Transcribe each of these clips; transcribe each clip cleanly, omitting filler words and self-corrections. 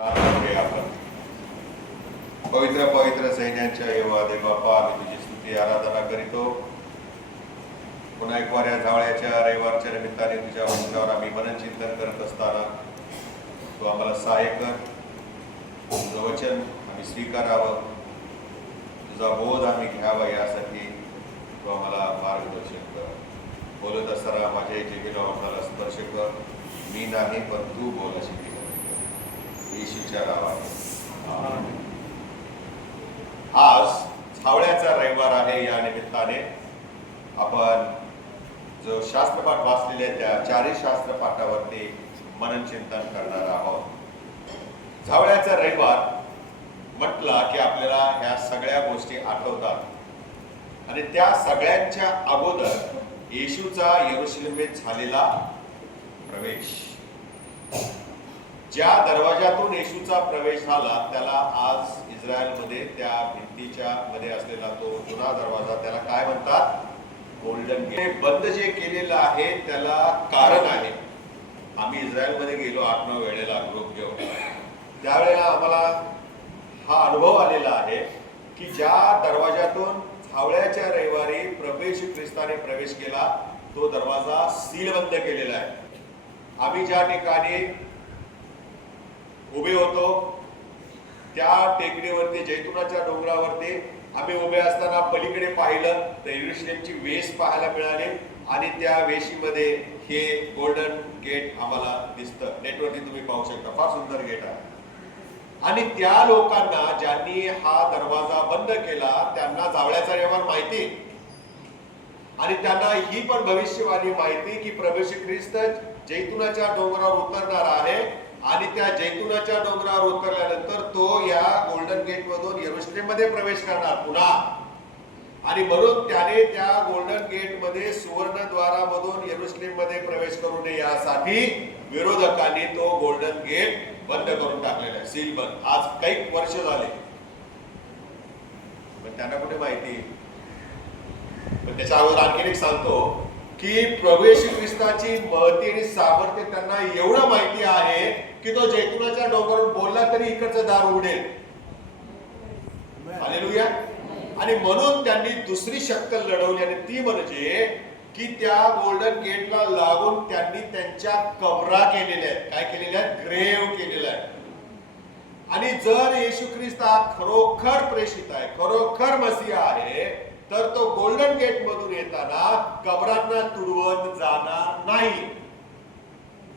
आपण पवित्र पवित्र सैन्यांच्या येवा देव बाप्पा, आम्ही तुझी स्तुती आराधना करीतो। पुन्हा एक वार या जावळ्याच्या रविवारच्या निमित्ताने तुझ्या वचनावर आम्ही मननचिंतन करत असताना तू आम्हाला सहाय्य कर। तुझं वचन आम्ही स्वीकारावं, तुझा बोध आम्ही घ्यावा, यासाठी तू आम्हाला मार्गदर्शन कर। बोलत असताना माझ्या इथे गेलो आम्हाला स्पर्श कर, मी नाही पण तू बोल अशी येशूच्या नावाने। आज छावण्याचा रविवार आहे, या निमित्ताने आपण जो शास्त्रपाठ वाचलेले त्या चारही शास्त्रपाठावरती मनन चिंतन करणार आहोत। छावण्याचा रविवार म्हटला की आपल्याला ह्या सगळ्या गोष्टी आठवतात आणि त्या सगळ्यांच्या अगोदर येशूचा यरूशलेमेत झालेला प्रवेश। ज्या दरवाजातून येशूचा प्रवेश झाला त्याला आज इस्रायलमध्ये त्या भिंतीच्या मध्ये असलेला तो जुना दरवाजा त्याला काय म्हणतात? Golden gate. बंद जे केलेलं आहे त्याला कारण आहे। आम्ही इस्रायलमध्ये गेलो 8-9 वेळेला ग्रुप घेऊन, त्यावेळेला आम्हाला हा अनुभव आलेला आहे की ज्या दरवाजातून छावण्याच्या रविवारी प्रभू येशू ख्रिस्ताने प्रवेश केला तो दरवाजा सीलबंद केलेला आहे। आम्ही ज्या ठिकाणी उभे होतो त्या टेकडीवरती, जैतुनाच्या डोंगरावरती आम्ही उभे असताना पलीकडे पाहिलं तर यरूशलेमची वेश पाहायला मिळाली आणि त्या वेशीमध्ये हे गोल्डन गेट आम्हाला दिसतं। नेटवरती तुम्ही पाहू शकता, फार सुंदर गेट आहे। आणि त्या लोकांना ज्यांनी हा दरवाजा बंद केला त्यांना जावळ्याचा रविवार माहिती आणि त्यांना ही पण भविष्यवाणी माहिती की प्रभू येशू ख्रिस्त जैतुनाच्या डोंगरावर उतरणार आहे आणि त्या जैतुनाच्या डोंगरावर उतरल्यानंतर तो या गोल्डन गेट मधून यरूशलेम मध्ये प्रवेश करणार पुन्हा। आणि म्हणून त्याने त्या गोल्डन गेट मध्ये सुवर्णद्वारामधून यरूशलेम मध्ये प्रवेश करू नये यासाठी विरोधकांनी तो गोल्डन गेट बंद करून टाकलेला आहे, सील बंद। आज काही वर्ष झाले, पण त्यांना कुठे माहिती? पण त्याच्या अगोदर आणखीन एक सांगतो की प्रभू येशू ख्रिस्ताची महती आणि सामर्थ्य त्यांना एवढं माहिती आहे की तो जैतुनाच्या डोंगरावर बोलला तरी इकडचं दार उघडेल। हालेलुया। आणि म्हणून त्यांनी दुसरी शक्कल लढवली आणि ती म्हणजे की त्या गोल्डन गेटला लागून त्यांनी त्यांच्या कबरा केलेल्या आहेत। काय केलेल्या आहेत? ग्रेव केलेला आहे। आणि जर येशू ख्रिस्त हा खरोखर प्रेषित आहे, खरोखर मसीहा आहे, तर तो गोल्डन गेट मधून येताना कबरांना तुडवत जाणार नाही।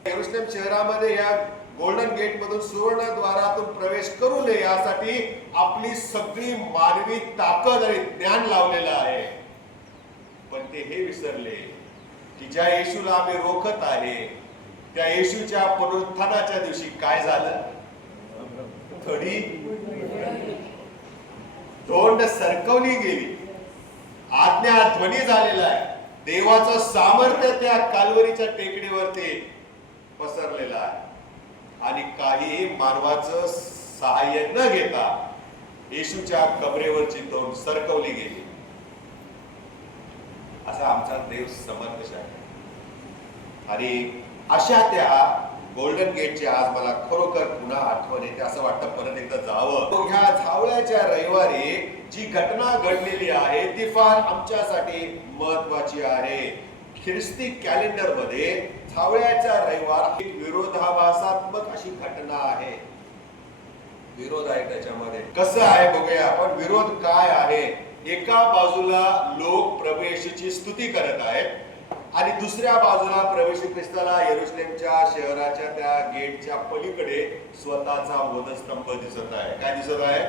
यरूशलेम शहरामध्ये या गोल्डन गेट मधून सुवर्णद्वारातून प्रवेश करू नये यासाठी आपली सगळी मानवी ताकद आणि ज्ञान लावलेलं आहे। पण ते हे विसरले की ज्या येशूला आम्ही रोखत आहे त्या येशूच्या पुनरुत्थानाच्या दिवशी काय झालं? थोडी तोंड सरकवली गेली, आज्ञा ध्वनी झालेला आहे, देवाचं सामर्थ्य त्या काल्वरीच्या टेकडीवरती पसरलेलं आहे आणि काही मानवाचं सहाय्य न घेता येशूच्या कबरेवरची तोंड सरकवली गेली। असा आमचा देव समर्थ आहे। आणि अशा त्या गोल्डन गेटची आज मला खरोखर पुन्हा आठवण येते, असं वाटतं परत एकदा जावं। ह्या छावण्याच्या रविवारी जी घटना घडलेली आहे ती फार आमच्यासाठी महत्वाची आहे। ख्रिस्ती कॅलेंडर मध्ये छावण्याचा रविवार ही विरोधाभासात्मक अशी घटना आहे। विरोध आहे त्याच्यामध्ये। कसं आहे बघूया आपण, विरोध काय आहे? एका बाजूला लोक प्रभू येशूची स्तुती करत आहेत आणि दुसऱ्या बाजूला प्रभू येशू ख्रिस्ताला यरूशलेमच्या शहराच्या त्या गेटच्या पलीकडे स्वतःचा वधस्तंभ दिसत आहे। काय दिसत आहे?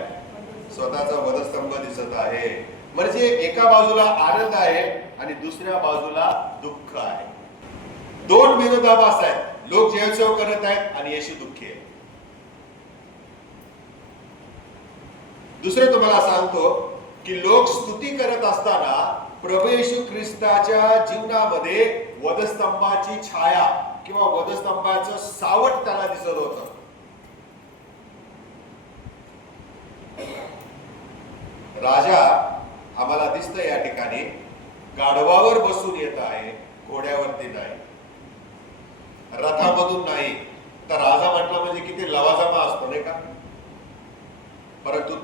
स्वतःचा वधस्तंभ दिसत आहे। म्हणजे एका बाजूला आनंद आहे आणि दुसऱ्या बाजूला दुःख आहे। दोन विरोधाभास आहेत। लोक जयोत्सव करत आहेत आणि येशू दुःखी आहे। दुसरे तुम्हाला सांगतो की लोक स्तुती करत असताना प्रभू येशू ख्रिस्ताच्या जीवनामध्ये वधस्तंभाची छाया किंवा वधस्तंभाचं सावट त्याला दिसत होतं। राजा आम्हाला दिसतं या ठिकाणी गाढवावर बसून येत आहे, घोड्यावरती नाही, रथामधून नाही। तर राजा म्हटलं म्हणजे किती लवाजमा असतो नाही का?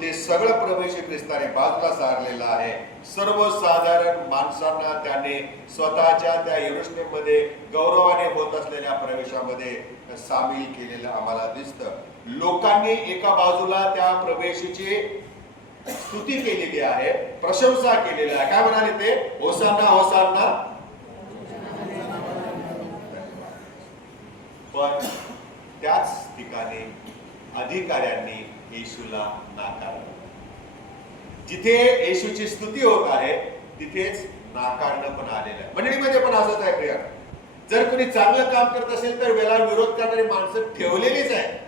म्हणून ते सगळं प्रभू येशू ख्रिस्ताने बाजूला सारलेलं आहे. सर्वसाधारण माणसांना त्याने स्वतःच्या त्या यरूशलेममध्ये गौरवाने होत असलेल्या प्रवेशामध्ये सामील केलेलं आम्हाला दिसतं. लोकांनी एका बाजूला त्या प्रभू येशूची स्तुती केलेली आहे, प्रशंसा केलेली आहे. काय म्हणाले ते? होसाना होसाना. पण त्याच ठिकाणी अधिकाऱ्यांनी येशूला नाकारलं. जिथे येशूची स्तुती होत आहे तिथेच नाकारणं पण आलेलं आहे. मंडळीमध्ये पण असंच आहे प्रिया. जर कोणी चांगलं काम करत असेल तर वेळा विरोध करणारी माणसं ठेवलेलीच आहे.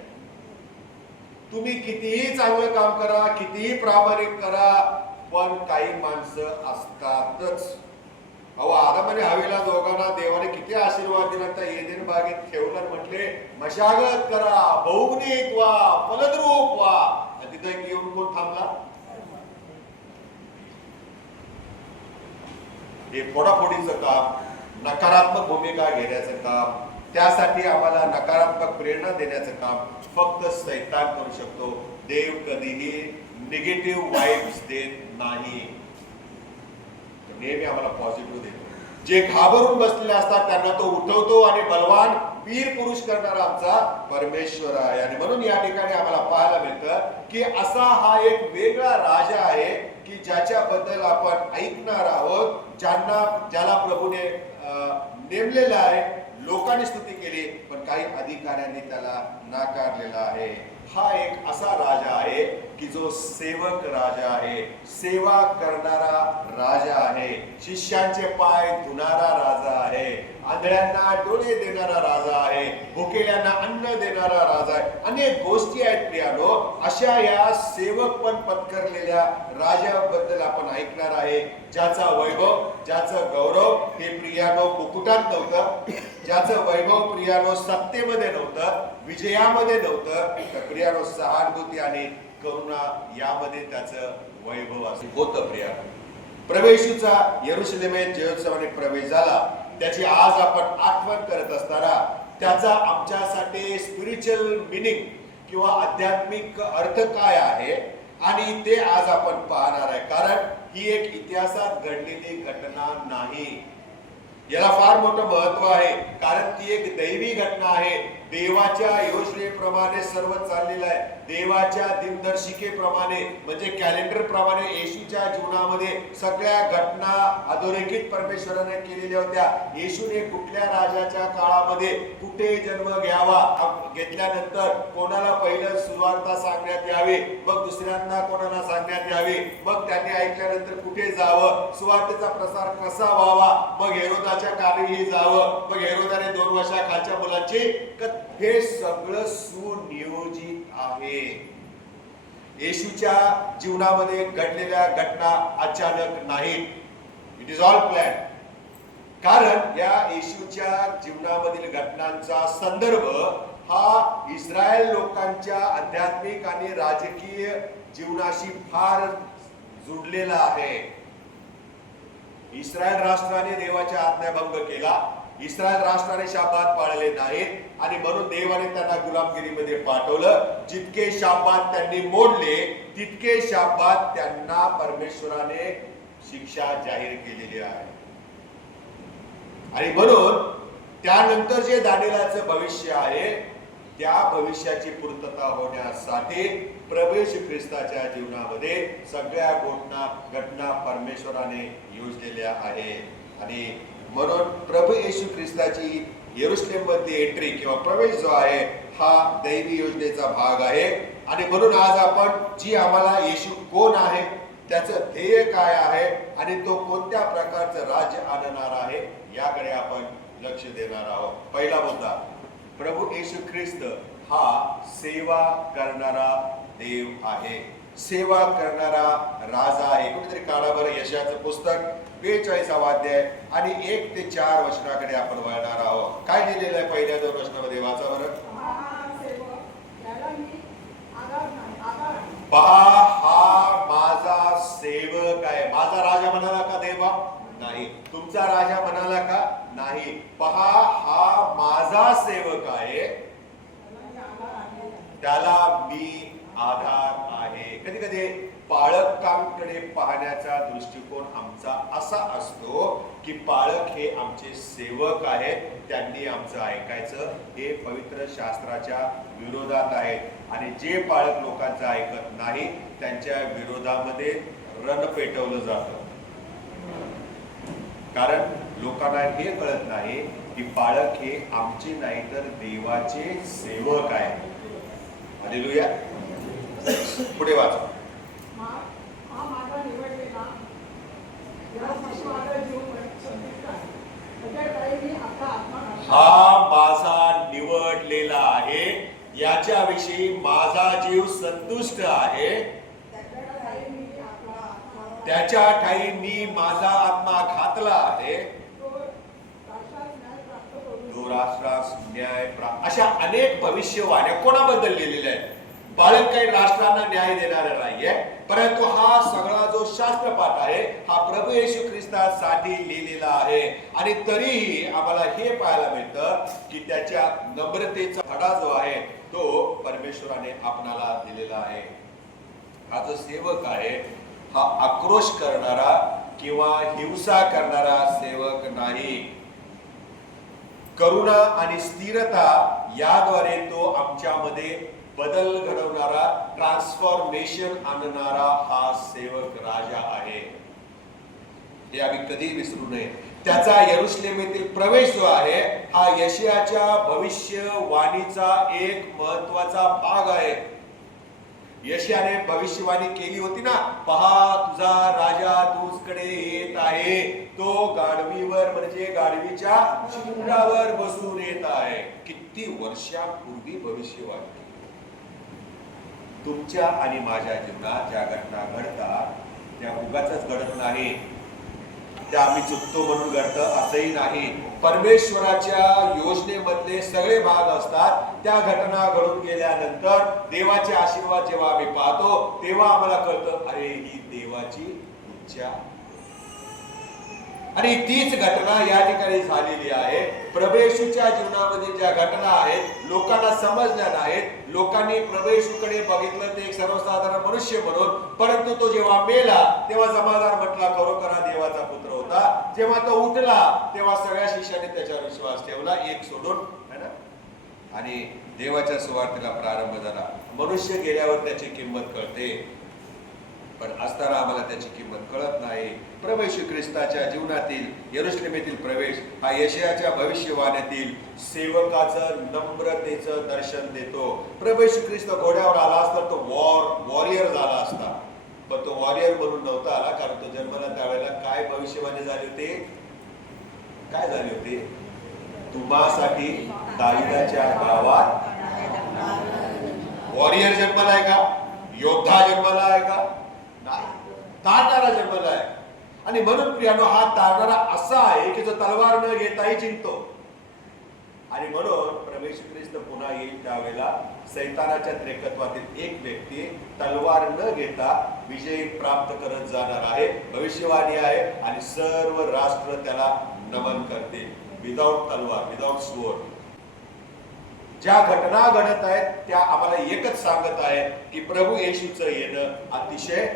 तुम्ही कितीही चांगलं काम करा, कितीही प्रामाणिक करा, पण काही माणसं असतातच. अहो, आदमाने हवेला दोघांना देवाने किती आशीर्वाद दिला. तर एदेन बागेत ठेवलं, म्हटले मशागत करा, बहुगुणित व्हा, फलद्रूप व्हा. तिथे येऊन कोण थांबला? हे फोडाफोडीचं काम, नकारात्मक भूमिका घेण्याचं काम, त्यासाठी आम्हाला नकारात्मक प्रेरणा देण्याचं काम फक्त सैतान करू शकतो. देव कधीही निगेटिव्ह वाइब्स देत नाही. नेहमी आम्हाला पॉझिटिव्ह देतो. जे घाबरून बसलेले असतात त्यांना तो उठवतो आणि बलवान वीर पुरुष करणारा आमचा परमेश्वर आहे. आणि म्हणून या ठिकाणी आम्हाला पाहायला मिळतं की असा हा एक वेगळा राजा आहे की ज्याच्याबद्दल आपण ऐकणार आहोत, ज्याला प्रभूने नेमलेलं आहे. लोकांनी स्तुती केली पण काही अधिकाऱ्यांनी त्याला नाकारलेला आहे. हा एक असा राजा आहे की जो सेवक राजा आहे, सेवा करणारा राजा आहे, शिष्यांचे पाय धुणारा राजा आहे, आंधळ्यांना डोळे देणारा राजा आहे, भुकेल्यांना अन्न देणारा राजा आहे. अनेक गोष्टी आहेत प्रियानो. अशा या सेवक पण पत्करलेल्या राजाबद्दल आपण ऐकणार आहे, ज्याचा वैभव, ज्याचं गौरव हे प्रियानो मुकुटात नव्हतं, ज्याचं वैभव प्रियानो सत्तेमध्ये नव्हतं, विजयामध्ये नव्हतं, तर प्रियानो सहानुभूती आणि करुणा यामध्ये त्याचं वैभव असं होतं. प्रियानो, प्रवेशूचा यरूशलेमेत जयोत्सवाने प्रवेश झाला, त्याची आज आपण आठवण करत असताना त्याचा आमच्यासाठी स्पिरिच्युअल मिनिंग किंवा आध्यात्मिक अर्थ काय आहे आणि ते आज आपण पाहणार आहे. कारण ही एक इतिहासात घडलेली घटना नाही. याला फार मोठं महत्व आहे कारण ती एक दैवी घटना आहे. देवाच्या योजनेप्रमाणे सर्व चाललेलं आहे. देवाच्या दिनदर्शिकेप्रमाणे म्हणजे कॅलेंडर प्रमाणे येशूच्या जीवनामध्ये सगळ्या घटना अधोरेखित परमेश्वराने केलेल्या होत्या. येशूने कुठल्या राजाच्या काळामध्ये कुठे जन्म घ्यावा, घेतल्यानंतर कोणाला पहिलं सुवार्ता सांगण्यात यावी, मग दुसऱ्यांना कोणाला सांगण्यात यावी, मग त्यांनी ऐकल्यानंतर कुठे जावं, सुवार्तेचा प्रसार कसा व्हावा, मग हेरोदाच्या काळीही जावं, मग हेरोदाने 2 वर्षाखालच्या मुलांची, हे सगळं सुनियोजित आहे. येशूच्या जीवनामध्ये घडलेल्या घटना अचानक नाहीत. It is all plan. कारण या येशूच्या जीवनामधील घटनांचा संदर्भ हा इस्रायल लोकांच्या आध्यात्मिक आणि राजकीय जीवनाशी फार जुडलेला आहे. इस्रायल राष्ट्राने देवाच्या आज्ञाभंग केला, इस्रायल राष्ट्राने शाबात पाळले नाहीत आणि म्हणून देवाने त्यांना गुलामगिरीमध्ये पाठवलं. जितके शाबात त्यांनी मोडले तितके शाबात त्यांना परमेश्वराने शिक्षा जाहीर केलेली आहे. आणि म्हणून त्यानंतर जे दानिएलाचं भविष्य आहे त्या भविष्याची पूर्तता होण्यासाठी प्रभू येशू ख्रिस्ताच्या जीवनामध्ये सगळ्या घटना परमेश्वराने योजलेल्या आहे. आणि म्हणून प्रभू येशू ख्रिस्ताची यरूशलेम मध्ये एंट्री किंवा प्रवेश जो आहे हा दैवी योजनेचा भाग आहे. आणि म्हणून आज आपण जी आम्हाला येशू कोण आहे, त्याचं ध्येय काय आहे आणि तो कोणत्या प्रकारचं राज्य आणणार आहे याकडे आपण लक्ष देणार आहोत. पहिला मुद्दा, प्रभू येशू ख्रिस्त हा सेवा करणारा देव आहे, सेवा करणारा राजा आहे. कुठेतरी काळाभर यशाचं पुस्तक 42 अध्याय आणि 1 ते 4 वचनाकडे आपण वळणार आहोत. काय लिहिलेलं आहे पहिल्या 2 वचनामध्ये? वाचा बरं. पहा, हा माझा सेवक आहे. माझा राजा म्हणाला का देवा? नाही. तुमचा राजा म्हणाला का? नाही. पहा, हा माझा सेवक आहे, त्याला मी आधार आहे. कधी कधी पाळकांकडे पाहण्याचा दृष्टिकोन आमचा असा असतो की पाळक हे आमचे सेवक आहेत, त्यांनी आमचं ऐकायचं. हे पवित्र शास्त्राच्या विरोधात आहे. आणि जे पाळक लोकांचं ऐकत नाही त्यांच्या विरोधामध्ये रण पेटवलं जातं. कारण लोकांना हे कळत नाही की पाळक हे आमचे नाही तर देवाचे सेवक आहे. हालेलुया. पुढे वाचा. हा माझा निवडलेला आहे, याच्याविषयी माझा जीव संतुष्ट आहे. त्याच्या ठाई मी माझा आत्मा घातला आहे. तो राष्ट्रास न्याय प्राप्त. अशा अनेक भविष्यवाण्या कोणाबद्दल लिहिलेल्या आहेत? बाळक काही राष्ट्रांना न्याय देणारा नाहीये, परंतु हा सगळा जो शास्त्रपाठ आहे हा प्रभू येशू ख्रिस्तासाठी लिहिलेला आहे. आणि तरीही आम्हाला हे पाहायला मिळतं की त्याच्या नम्रतेचा धडा जो आहे तो परमेश्वराने आपणाला दिलेला आहे. हा जो सेवक आहे हा आक्रोश करणारा किंवा हिंसा करणारा सेवक नाही. करुणा आणि स्थिरता याद्वारे तो आमच्यामध्ये बदल घडवणारा, ट्रान्सफॉर्मेशन आणणारा हा सेवक राजा आहे. हे आम्ही कधी विसरू नये. त्याचा यरुशलेमेतील प्रवेश जो आहे हा यशायाच्या भविष्यवाणीचा एक महत्वाचा भाग आहे. यशायाने भविष्यवाणी केली होती ना, पहा तुझा राजा तुझकडे येत आहे, तो गाढवीवर म्हणजे गाढवीच्या शिंगावर बसून येत आहे. किती वर्षांपूर्वी भविष्यवाणी. तुमच्या आणि माझ्या जीवनात ज्या घटना घडतात त्या उगाचच घडत नाही, त्या आम्ही चुकतो म्हणून घडतं असंही नाही. परमेश्वराच्या योजनेमधले सगळे भाग असतात. त्या घटना घडून गेल्यानंतर देवाचे आशीर्वाद जेव्हा आम्ही पाहतो तेव्हा आम्हाला कळतं, अरे ही देवाची इच्छा. आणि तीच घटना या ठिकाणी झालेली आहे. प्रभू येशूच्या जीवनामध्ये ज्या घटना आहेत लोकांना समजल्या नाहीत. लोकांनी प्रभू येशूकडे बघितलं ते एक सर्वसाधारण मनुष्य म्हणून, परंतु तो जेव्हा मेला तेव्हा जमादार म्हटला खरोखर हा देवाचा पुत्र होता. जेव्हा तो उठला तेव्हा सगळ्या शिष्याने त्याच्यावर विश्वास ठेवला, एक सोडून, है ना. आणि देवाच्या सुवार्तेला प्रारंभ झाला. मनुष्य गेल्यावर त्याची किंमत कळते, पण असताना आम्हाला त्याची किंमत कळत नाही. प्रभू येशू ख्रिस्ताच्या जीवनातील यरुशलेमेतील प्रवेश हा यशायाच्या भविष्यवाणीतील सेवकाचं नम्रतेचं दर्शन देतो. प्रभू येशू ख्रिस्त घोड्यावर आला असता तो वॉरियर झाला असता, पण तो वॉरियर म्हणून नव्हता आला, कारण तो जन्माला त्यावेळेला काय भविष्यवाणी झाली होती? काय झाली होती? तुम्हासाठी दाविदाच्या गावात वॉरियर जन्माला आहे का? योद्धा जन्माला आहे का? नाही, तारणारा जन्मला आहे. आणि म्हणून प्रियानो हा तारणारा असा आहे की जो तलवार न घेताही जिंकतो. आणि म्हणून प्रभू येशू ख्रिस्त पुन्हा येईल त्यावेळेला सैतानाच्या त्रेकत्वातील एक व्यक्ती तलवार न घेता विजय प्राप्त करत जाणार आहे. भविष्यवाणी आहे आणि सर्व राष्ट्र त्याला नमन करते. विदाउट तलवार, विदाउट स्वॉर्ड. ज्या घटना घडत आहेत त्या आम्हाला एकच सांगत आहे की प्रभू येशूचं येणं अतिशय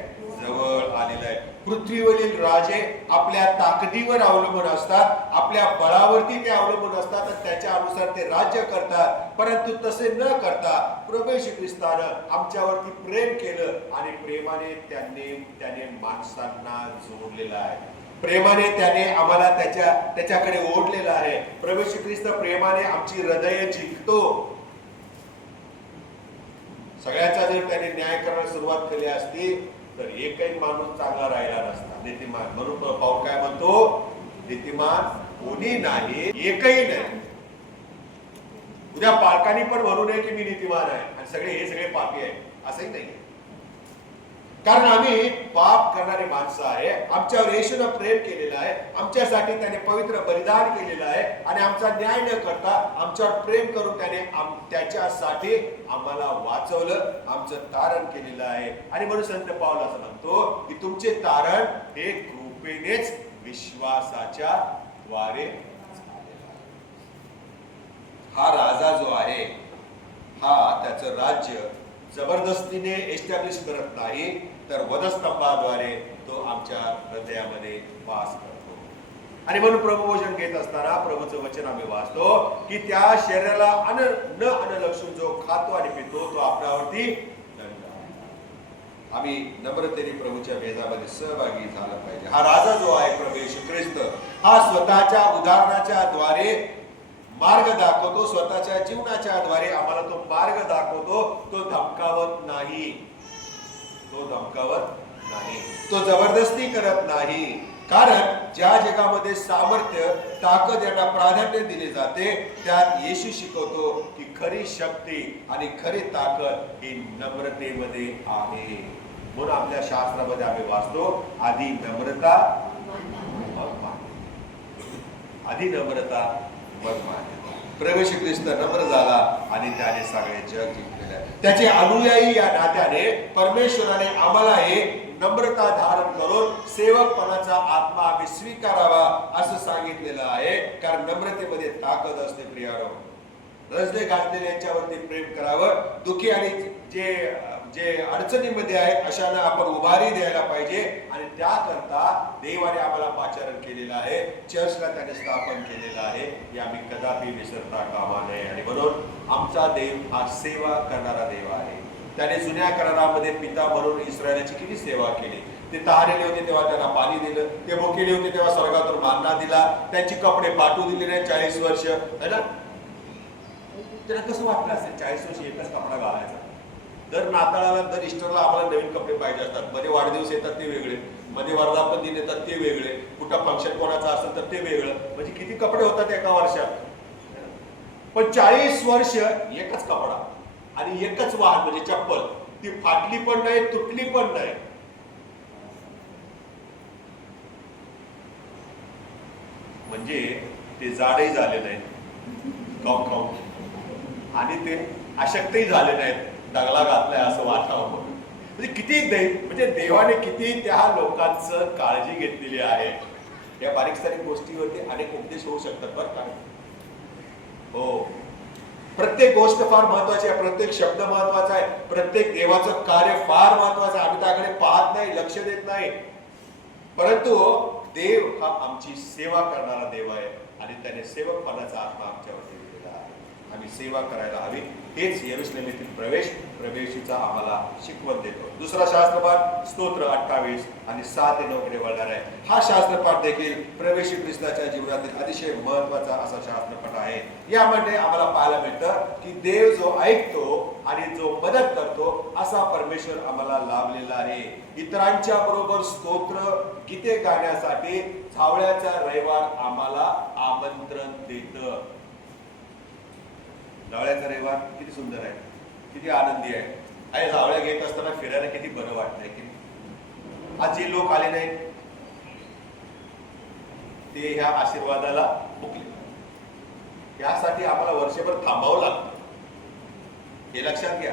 जवळ आलेलं आहे. पृथ्वीवरील राजे आपल्या ताकदीवर अवलंबून असतात, आपल्या बळावरती ते अवलंबून असतात आणि त्याच्या अनुसार ते राज्य करतात. परंतु तसे न करता प्रभू येशू ख्रिस्तानं आमच्यावरती प्रेम केलं आणि प्रेमाने त्याने माणसांना जोडलेलं आहे. प्रेमाने त्याने आम्हाला त्याच्याकडे ओढलेलं आहे. प्रभू येशू ख्रिस्त प्रेमाने आमची हृदय जिंकतो. सगळ्याचा जर त्याने न्याय करायला सुरुवात केली असती तर एकही माणूस चांगला राहिला नसता, नीतिमान. म्हणून पाऊल काय म्हणतो? नीतिमान कोणी नाही, एकही नाही. उद्या पालकांनी पण म्हणू नये की मी नीतिमान आहे आणि हे सगळे पापी आहे, असंही नाही. कारण आम्ही पाप करणारी माणसं आहे. आमच्यावर येशूनं प्रेम केलेलं आहे, आमच्यासाठी त्याने पवित्र बलिदान केलेलं आहे आणि आमचा न्याय न करता आमच्यावर प्रेम करून त्याने त्याच्यासाठी आम्हाला वाचवलं, आमचं तारण केलेलं आहे. आणि म्हणून संत पाऊल असं म्हणतो की तुमचे तारण हे कृपेनेच विश्वासाच्या द्वारे. हा राजा जो आहे हा त्याचं राज्य जबरदस्तीने एस्टॅब्लिश करत नाही, तर वधस्तंभाद्वारे तो आमच्या हृदयामध्ये वास करतो. आणि म्हणून प्रभुभोजन घेत असताना प्रभूचं वचन आम्ही वाचतो की त्या शरीराला न अनलक्षून जो खातो आणि पितो तो आपल्यावरती दंड आहे. आम्ही नम्रतेने प्रभूच्या भेदामध्ये सहभागी झाला पाहिजे. हा राजा जो आहे प्रभू येशू ख्रिस्त, हा स्वतःच्या उदाहरणाच्या द्वारे मार्ग दाखवतो, स्वतःच्या जीवनाच्या द्वारे आम्हाला तो मार्ग दाखवतो. तो धमकावत नाही, तो धमकावत नाही, तो जबरदस्ती करत नाही. कारण ज्या जगामध्ये सामर्थ्य ताकद यांना प्राधान्य दिले जाते, त्यात येशू शिकवतो की खरी शक्ती आणि खरी ताकद ही नम्रतेमध्ये आहे. म्हणून आपल्या शास्त्रामध्ये आम्ही वाचतो, आधी नम्रता मग मान्यता, आधी नम्रता मग मान्यता. प्रभू येशू ख्रिस्त नम्र झाला आणि त्याने सगळे जग जिंकले. त्याचे अनुयायी या नात्याने परमेश्वराने आम्हाला हे नम्रता धारण करून सेवकपणाचा आत्मा आम्ही स्वीकारावा असं सांगितलेलं आहे. कारण नम्रतेमध्ये ताकद असते. प्रियारो, रजने घातलेले यांच्यावरती प्रेम करावं. दुखी आणि जे अडचणीमध्ये आहेत अशांना आपण उभारी द्यायला पाहिजे. आणि त्याकरता देवाने आम्हाला पाचारण केलेलं आहे, चर्चला त्याने स्थापन केलेलं आहे, हे आम्ही कदापि विसरता कामा नये. आणि म्हणून आमचा देव हा सेवा करणारा देव आहे. त्याने जुन्या करारामध्ये पिता म्हणून इस्रायलाची किती सेवा केली. ते तहानलेले होते तेव्हा त्यांना पाणी दिलं, ते भुकेले होते तेव्हा स्वर्गातून मान्ना दिला, त्यांची कपडे पाठवू दिले नाही 40 वर्ष, है ना. त्यांना कसं वाटलं असेल 40 वर्ष एकच कपडा घालायचा. दर नाताळाला दर इस्टरला आम्हाला नवीन कपडे पाहिजे असतात. मध्ये वाढदिवस येतात ते वेगळे, मध्ये वर्धापन दिन येतात ते वेगळे, कुठं फंक्शन कोणाचं असेल तर ते वेगळं. म्हणजे किती कपडे होतात एका वर्षात. पण 40 वर्ष एकच कपडा आणि एकच वाहन म्हणजे चप्पल. ती फाटली पण नाही, तुटली पण नाही. म्हणजे ते जाडही झाले नाहीत खाऊन खाऊन, आणि ते अशक्तही झाले नाहीत दगला घातलाय असं वाटावं. म्हणजे किती म्हणजे देवाने किती त्या लोकांचं काळजी घेतलेली आहे. या बारीक सारीक गोष्टीवरती अनेक उपदेश होऊ शकतात बरं का. हो, प्रत्येक गोष्ट फार महत्वाची आहे, प्रत्येक शब्द महत्वाचा आहे, प्रत्येक देवाचं कार्य फार महत्वाचं आहे. आम्ही त्याकडे पाहत नाही, लक्ष देत नाही. परंतु देव हा आमची सेवा करणारा देव आहे आणि त्याने सेवकपणाचा आत्मा आमच्यावरती दिलेला आहे. आम्ही सेवा करायला हवी. हेच यरूशलेमेतील प्रवेशीचा आम्हाला शिकवण देतो. दुसरा शास्त्रपाठ स्तोत्र 28 आणि 6 ते 9 कडे वळणार आहे. हा शास्त्रपाठ देखील प्रवेशी ख्रिस्ताच्या जीवनातील अतिशय महत्वाचा असा शास्त्रपाठ आहे. यामध्ये आम्हाला पाहायला मिळतं की देव जो ऐकतो आणि जो मदत करतो असा परमेश्वर आम्हाला लाभलेला आहे. इतरांच्या बरोबर स्तोत्र गीते गाण्यासाठी झावळ्याचा रविवार आम्हाला आमंत्रण देतं. झावळ्याचा रविवार किती सुंदर आहे, किती आनंदी आहे. आणि झावळ्या घेत असताना फिरायला किती बरं वाटतंय की. आज जे लोक आले नाहीत ते ह्या आशीर्वादाला मुकले. यासाठी आम्हाला वर्षभर थांबावं लागतं, हे लक्षात घ्या.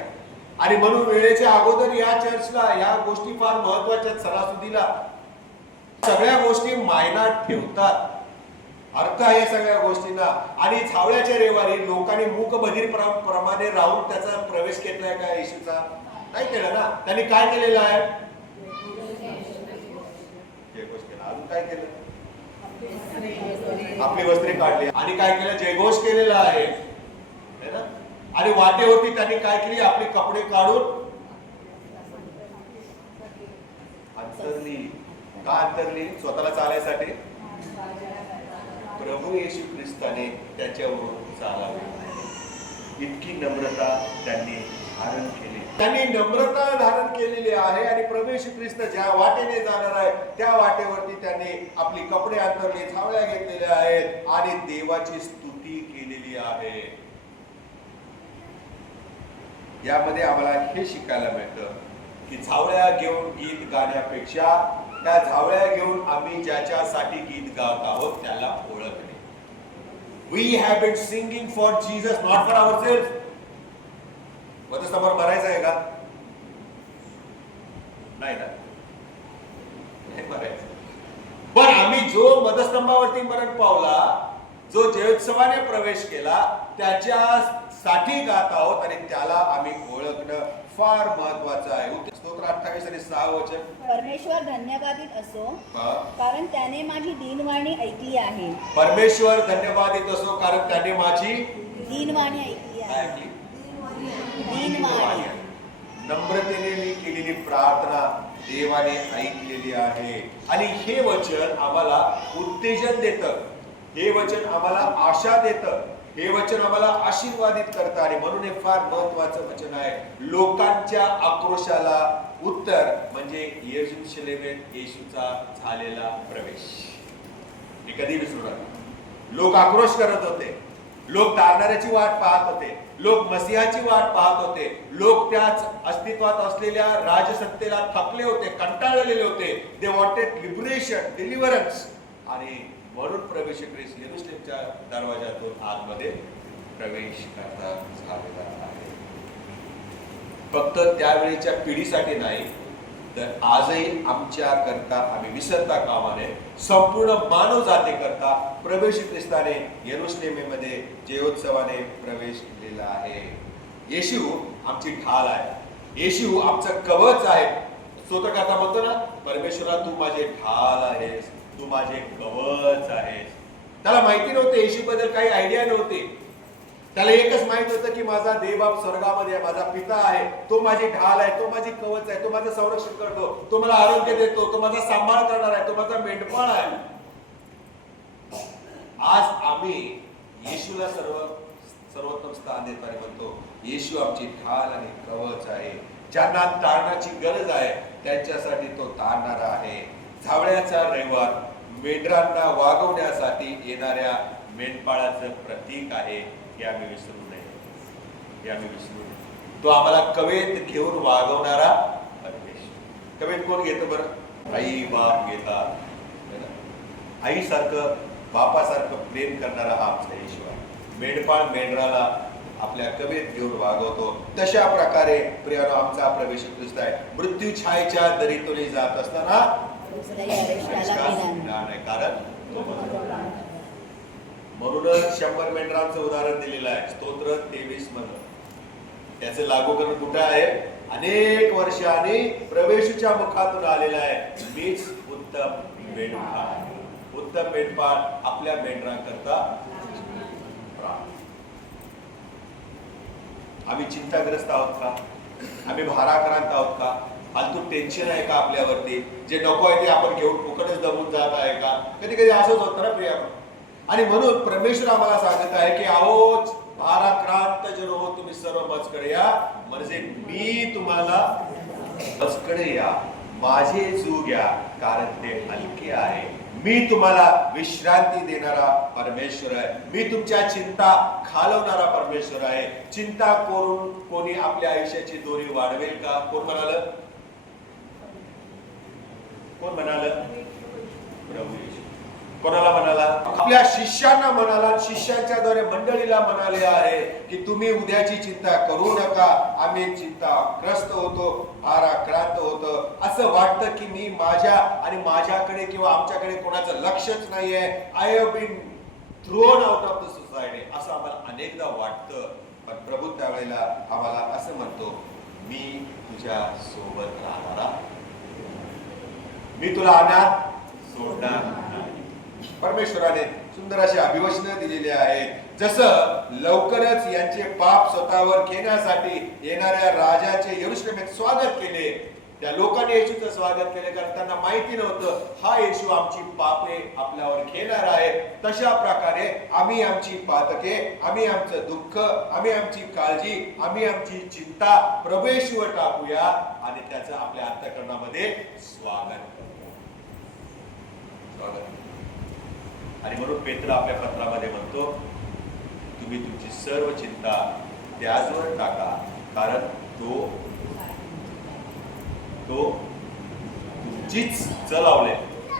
आणि म्हणून वेळेच्या अगोदर या चर्चला या गोष्टी फार महत्वाच्या, सणासुदीला सगळ्या गोष्टी मायनात ठेवतात. अर्थ आहे सगळ्या गोष्टींना. आणि झावळ्याच्या रविवारी लोकांनी मूकबधीर प्रमाणे राहून त्याचा प्रवेश केलाय का येशूचा? नाही केलं ना. त्यांनी काय केलेलं आहे? जयघोष केला. अजून काय केलं? आपली वस्त्रे काढली आणि काय केलं? जयघोष केलेला आहे ना. आणि वाटेवरती त्यांनी काय केली? आपले कपडे काढून अंतरली. का अंतरली? स्वतःला चालायसाठी. प्रभू येशू ख्रिस्ताने त्याच्यावरून चालावे. इतकी नम्रता त्यांनी धारण केली. त्यांनी नम्रता धारण केलेली आहे. आणि प्रभू येशू ख्रिस्त ज्या वाटेने जाणार आहे त्या वाटेवरती त्यांनी आपली कपडे अंतरले, झावळ्या घेतलेल्या आहेत आणि देवाची स्तुती केलेली आहे. यामध्ये आम्हाला हे शिकायला मिळतं की झावळ्या घेऊन गीत गाण्यापेक्षा त्या झावळ्या घेऊन आम्ही ज्याच्यासाठी गीत गात आहोत त्याला ओळखणे. We have been singing for Jesus, not for ourselves. वधस्तंभावर मरायचं आहे का? नाही ना, नाही मरायचं. पण आम्ही जो वधस्तंभावरती मरण पावला, जो जयोत्सवाने प्रवेश केला त्याच्यासाठी गात आहोत आणि त्याला आम्ही ओळखणं फार महत्वाचं आहे. स्तोत्र 28 आणि 6 वचन. परमेश्वर धन्यवादित असो, कारण त्याने माझी दीनवाणी ऐकली आहे. परमेश्वर धन्यवादित असो, कारण त्याने माझी दीनवाणी ऐकली आहे. दीनवाणी. नम्रतेने मी केलेली प्रार्थना देवाने ऐकलेली आहे. आणि हे वचन आम्हाला उत्तेजन देतं, हे वचन आम्हाला आशा देतं, हे वचन आम्हाला आशीर्वादित करतं. आणि म्हणून हे फार महत्वाचं वचन आहे. लोकांच्या आक्रोशाला उत्तर म्हणजे येरूशलेमेत येशूचा झालेला प्रवेश. हे कधी विसरू नका. लोक आक्रोश करत होते, लोक तारणाऱ्याची वाट पाहत होते, लोक मसीहाची वाट पाहत होते, लोक त्याच अस्तित्वात असलेल्या राजसत्तेला थकले होते, कंटाळलेले होते. They wanted liberation, deliverance. आणि म्हणून प्रवेश ख्रिस्त येरूशलेमच्या दरवाजातून आतमध्ये प्रवेश करता झालेला आहे. फक्त त्यावेळेच्या पिढीसाठी नाही, तर आजही आमच्या करता आम्ही विसरता कामा नये. संपूर्ण मानव जाती करता प्रवेश ख्रिस्ताने येरूशलेमेमध्ये जयोत्सवाने प्रवेश केलेला आहे. येशू आमची ढाल आहे, येशू आमचं कवच आहे. स्तोत्रकर्ता म्हणतो ना, परमेश्वरा तू माझे ढाल आहेस, तू माझे कवच आहेस. त्याला माहिती नव्हते, येशू बद्दल काही आयडिया नव्हती. त्याला एकच माहित होतं की माझा देवबाप स्वर्गामध्ये आहे, माझा पिता आहे, तो माझी ढाल आहे, तो माझी कवच आहे, तो माझं संरक्षण करतो, तो मला आरोग्य देतो, तो माझा सांभाळ करणार आहे, तो माझा मेंढपाळ आहे. आज आम्ही येशूला सर्वोत्तम स्थान देतो आणि म्हणतो येशू आमची ढाल आणि कवच आहे. ज्यांना तारणाची गरज आहे त्यांच्यासाठी तो तारणारा आहे. झावळ्याचा रविवार मेंढरांना वागवण्यासाठी येणाऱ्या मेंढपाळाचं प्रतीक आहे. हे आम्ही विसरू नये, हे आम्ही विसरू नये. तो आम्हाला कवेत घेऊन वागवणारा परमेश्वर. कवेत कोण घेतं बरं? आई बाप घेतात. आईसारखं बापासारखं प्रेम करणारा हा आमचा येशू आहे. मेंढपाळ मेंढराला आपल्या कवेत घेऊन वागवतो. तशा प्रकारे प्रियानो आमचा प्रवेश ख्रिस्त आहे. मृत्यू छायेच्या दरीतून जात असताना कारण म्हणूनच 100 मेंढरांचं उदाहरण दिलेलं आहे स्तोत्र 23 मध्ये. त्याचं लागूकरण कुठे आहे? अनेक वर्षांनी प्रवेशच्या मुखातून आलेला आहे. मीच उत्तम मेंढपाळ. उत्तम मेंढपाळ आपल्या मेंढरांकरता. आम्ही चिंताग्रस्त आहोत का? आम्ही भाराक्रांत आहोत का? फालतू टेन्शन आहे का आपल्यावरती? जे नको आहे ते आपण घेऊन फुकटच दमून जात आहे का? कधी कधी असंच होतं ना प्रिया. आणि म्हणून परमेश्वर आम्हाला सांगत आहे की अहो भाराक्रांत जन हो तुम्ही सर्व माझकडे या, म्हणजे मी तुम्हाला माझकडे या, माझे जू घ्या कारण ते हलके आहे. मी तुम्हाला विश्रांती देणारा परमेश्वर आहे. मी तुमच्या चिंता घालवणारा परमेश्वर आहे. चिंता करून कोणी आपल्या आयुष्याची दोरी वाढवेल का? कोण म्हणाल? कोण म्हणाल? प्रभू येशू. कोणाला म्हणाला? आपल्या शिष्यांना म्हणाला, शिष्यांच्या द्वारे मंडळीला म्हणाले आहे की तुम्ही उद्याची चिंता करू नका. आम्ही चिंताग्रस्त होतो, भाराक्रांत होतो. असं वाटतं की मी माझ्या आणि माझ्याकडे किंवा आमच्याकडे कोणाचं लक्षच नाहीये. I have been thrown out of the society असं आम्हाला अनेकदा वाटतं. पण प्रभू त्यावेळेला आम्हाला असं म्हणतो, मी तुझ्या सोबत राहणारा, मी तुला अनाथ सोडणार नाही. परमेश्वराने सुंदर अशी अभिवचनं दिलेली आहेत. जसं लवकरच यांचे पाप स्वतःवर घेण्यासाठी येणाऱ्या राजाचे येरूशलेमेत स्वागत केले, त्या लोकांनी येशूचं स्वागत केले कारण त्यांना माहिती नव्हतं हा येशू आमची पापे आपल्यावर घेणार आहे. तशा प्रकारे आम्ही आमची पातके, आम्ही आमचं दुःख, आम्ही आमची काळजी, आम्ही आमची चिंता प्रभू येशूवर टाकूया आणि त्याचं आपल्या अंतःकरणामध्ये स्वागत करूया. आणि म्हणून पेत्र आपल्या पत्रामध्ये म्हणतो तुम्ही तुमची सर्व चिंता त्याचवर टाका कारण तो तुमचीच चलावले,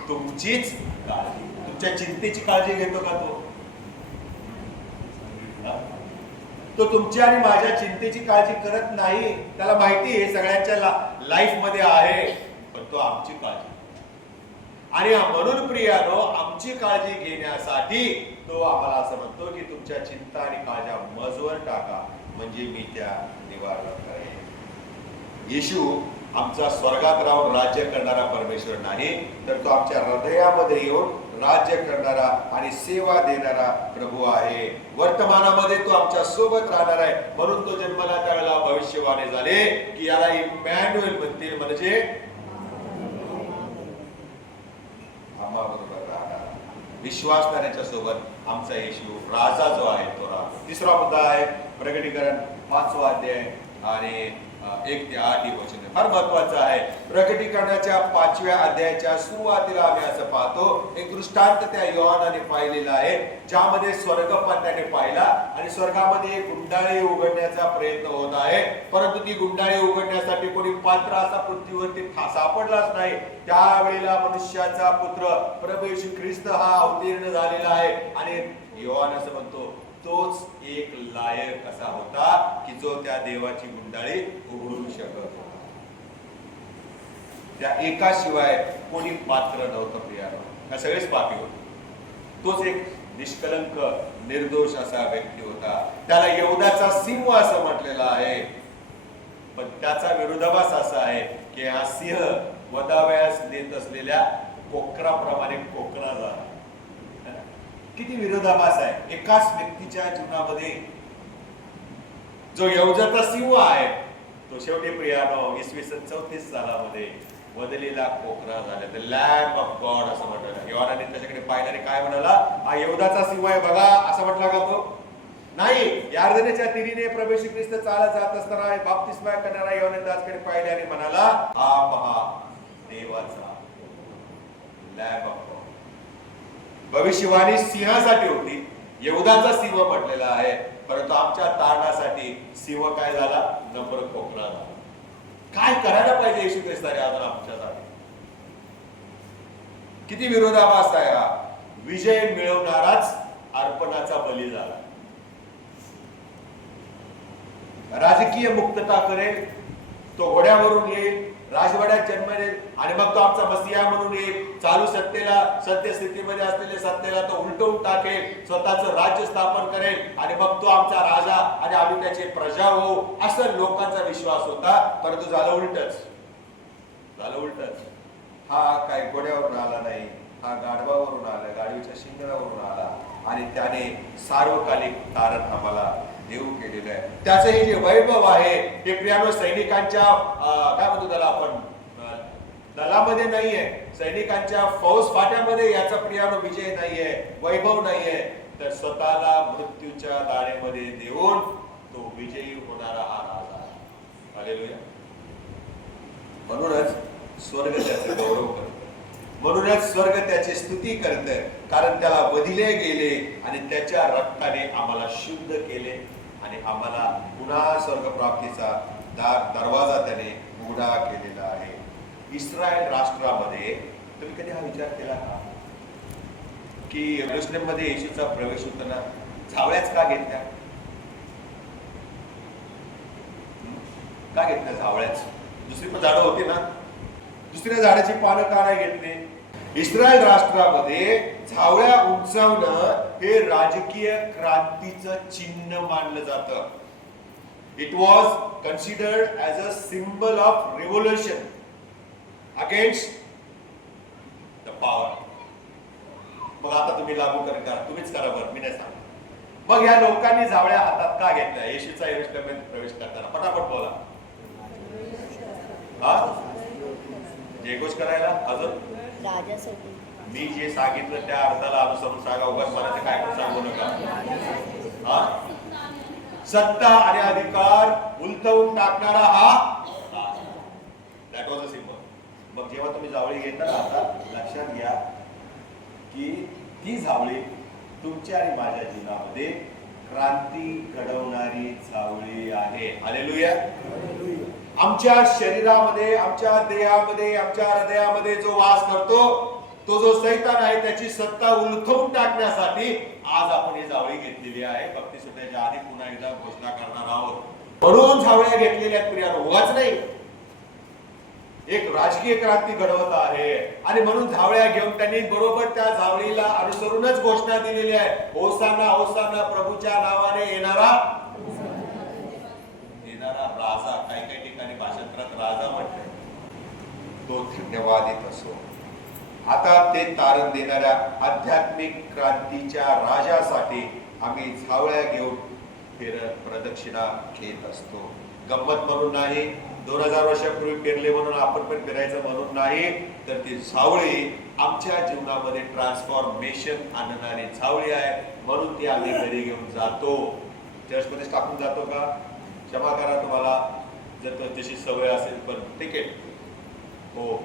तुमचीच काळजी, तुमच्या चिंतेची काळजी घेतो का तो? तो तुमच्या आणि माझ्या चिंतेची काळजी करत नाही. त्याला माहिती आहे सगळ्यांच्या लाईफ मध्ये आहे, पण तो आमची काळजी, आणि म्हणून प्रियानो, आमची काळजी घेण्यासाठी तो आम्हाला असं म्हणतो की तुमच्या चिंता आणि काळजा मजवर टाका, म्हणजे मी त्या निवारण करेन. येशू आमचा स्वर्गात राहून राज्य करणारा परमेश्वर नाही, तर तो आमच्या हृदयामध्ये येऊन राज्य करणारा आणि सेवा देणारा प्रभू आहे. वर्तमानामध्ये तो आमच्या सोबत राहणार आहे. म्हणून तो जन्माला त्यावेळेला भविष्यवाणी झाले की याला इमॅन्युएल म्हणतील, म्हणजे आम्हा बरोबर राहणार. विश्वासणाऱ्याच्या सोबत आमचा येशू राजा जो आहे तो राहतो. तिसरा मुद्दा आहे प्रकटीकरण 5वा अध्याय आणि 1 ते 8 ही वचन फार महत्वाचं आहे. प्रकटीकरणाच्या 5व्या अध्यायाच्या सुरुवातीला आम्ही असं पाहतो, एक दृष्टांत त्या योहानाने पाहिलेला आहे, ज्यामध्ये स्वर्ग त्याने पाहिला आणि स्वर्गामध्ये एक गुंडाळी उघडण्याचा प्रयत्न होत आहे. परंतु ती गुंडाळी उघडण्यासाठी कोणी पात्र असा पृथ्वीवरती सापडलाच नाही. त्यावेळेला मनुष्याचा पुत्र प्रभू येशू ख्रिस्त हा अवतीर्ण झालेला आहे आणि योहान असं म्हणतो तोच एक लायक असा होता की जो त्या देवाची गुंडाळी उघडू शकत होता. त्या एकाशिवाय कोणी पात्र नव्हतं प्रियानो, सगळेच पापी होते. तोच एक निष्कलंक निर्दोष असा व्यक्ती होता. त्याला यहूदाचा सिंह असं म्हटलेलं आहे. पण त्याचा विरोधाभास असा आहे की हा सिंह वधावयास देत असलेल्या कोकराप्रमाणे कोकरा झाला. किती विरोधाभास आहे एकाच व्यक्तीच्या जीवनामध्ये. जो यहूदाचा सिंह आहे तो शेवटी प्रियानो इसवी सन 34 सालामध्ये वधलेला कोकरा झाला. द लॅम्ब ऑफ गॉड असं म्हटलं. योहानाने त्याच्याकडे पाहिल्याने काय म्हणाला, हा यहूदाचा सिंह आहे बघा असं म्हटला का तो? नाही. यार्दनेच्या तिरीने प्रभू येशू ख्रिस्त चालत जात असताना बाप्तिस्मा करणारा योहानाने त्याच्याकडे पाहिल्याने म्हणाला, हा पहा देवाचा लॅम्ब ऑफ गॉड. भविष्यवाणी सिंहासाठी होती, यहूदाचा सिंह म्हटलेला आहे, परंतु आमच्या तारणासाठी सिंह काय झाला? नम्र खोकला झाला. काय करायला पाहिजे येशू ख्रिस्ताने अजून आमच्यासाठी? किती विरोधाभास आहे हा. विजय मिळवणाराच अर्पणाचा बली झाला. राजकीय मुक्तता करेल, तो घोड्यावरून येईल, राजवाड्यात जन्मेल आणि मग तो आमचा मसीहा म्हणून येईल. चालू सत्तेला, सत्य स्थितीमध्ये असलेल्या सत्तेला तो उलटवून टाकेल, स्वतःचं राज्य स्थापन करेल आणि मग तो आमचा राजा आणि आम्ही त्याचे प्रजा होऊ, असं लोकांचा विश्वास होता. परंतु झालं उलटच. हा काय घोड्यावरून आला नाही, हा गाढवावरून आला, गाढवीच्या शिंगणावरून आला आणि त्याने सार्वकालिक तारण आम्हाला देऊ केलेलं आहे. त्याचं हे जे वैभव आहे ते प्रियानो सैनिकांच्या काय म्हणतो त्याला आपण दलामध्ये नाहीये, सैनिकांच्या फौज फाट्यामध्ये याचा प्रियानो विजय नाहीये, वैभव नाहीये, तर स्वतःला मृत्यूच्या दाढेमध्ये देऊन तो विजयी होणारा हा राजा आहे. हालेलुया. म्हणूनच स्वर्ग त्याचे गौरव करत, म्हणूनच स्वर्ग त्याची स्तुती करत, कारण त्याला वधिले गेले आणि त्याच्या रक्ताने आम्हाला शुद्ध केले आणि आम्हाला पुन्हा स्वर्ग प्राप्तीचा दरवाजा त्याने उघडा केलेला आहे. इस्रायल राष्ट्रामध्ये तुम्ही कधी हा विचार केला का की यरूशलेम मध्ये येशूचा प्रवेश होताना झावळ्याच का घेतल्या? का घेतल्या झावळ्याच? दुसरी पण झाडं होती ना, दुसऱ्या झाडाची पानं का नाही घेतली? इस्रायल राष्ट्रामध्ये झावळ्या उंचावणं हे राजकीय क्रांतीचं चिन्ह मानलं जातं. It was considered as a symbol of revolution against the power. मग आता तुम्ही लागू करा, तुम्हीच करा बरं, मी नाही सांगत. मग या लोकांनी झावळ्या हातात का घेतल्या येशूचा यरूशलेममध्ये प्रवेश करताना? पटापट बोला. जयघोष करायला? अजून मी जे सांगितलं त्या अर्थाला अनुसरून सांगा, उगाच मला ते काय सांगू नका. सत्ता आणि अधिकार उलटवून टाकणारा हा दॅट वॉज अ सिम्बल. मग जेव्हा तुम्ही जावळी घेता ना, आता लक्षात घ्या की ती जावळी तुमच्या आणि माझ्या जीवनामध्ये क्रांती घडवणारी जावळी आहे. हालेलुया. आमच्या शरीरामध्ये, आमच्या देहामध्ये, आमच्या हृदयामध्ये जो वास करतो तो जो सैतान आहे त्याची सत्ता उलथवून टाकण्यासाठी आज आपण ही जावळी घेतलेली आहे. भक्ती सुटायच्या आधी पुन्हा एकदा घोषणा करणार आहोत. म्हणून जावळ्या घेतलेल्या आहेत प्रियानो, उगाच नाही. एक राजकीय क्रांती घडवत आहे. आणि म्हणून झावळ्या घेऊन त्यांनी बरोबर त्या झावळीला अनुसरूनच घोषणा दिलेली आहे, होसाना होसाना, प्रभूच्या नावाने येणारा राजा. काही काही ठिकाणी भाषांतरात राजा म्हटलंय, तो धन्यवादित असो. आता ते तारण देणाऱ्या आध्यात्मिक क्रांतीच्या राजासाठी आम्ही झावळ्या घेऊन प्रदक्षिणा घेत असतो. गंमत म्हणून नाही, 2000 वर्षापूर्वी फिरले म्हणून आपण पण फिरायचं म्हणून नाही, तर ती झावळी आमच्या जीवनामध्ये ट्रान्सफॉर्मेशन आणणारी झावळी आहे. म्हणून ती आम्ही घरी घेऊन जातो. चर्चमध्ये टाकून जातो का? क्षमा करा तुम्हाला जर त्याची सवय असेल, पण ठीक आहे. हो,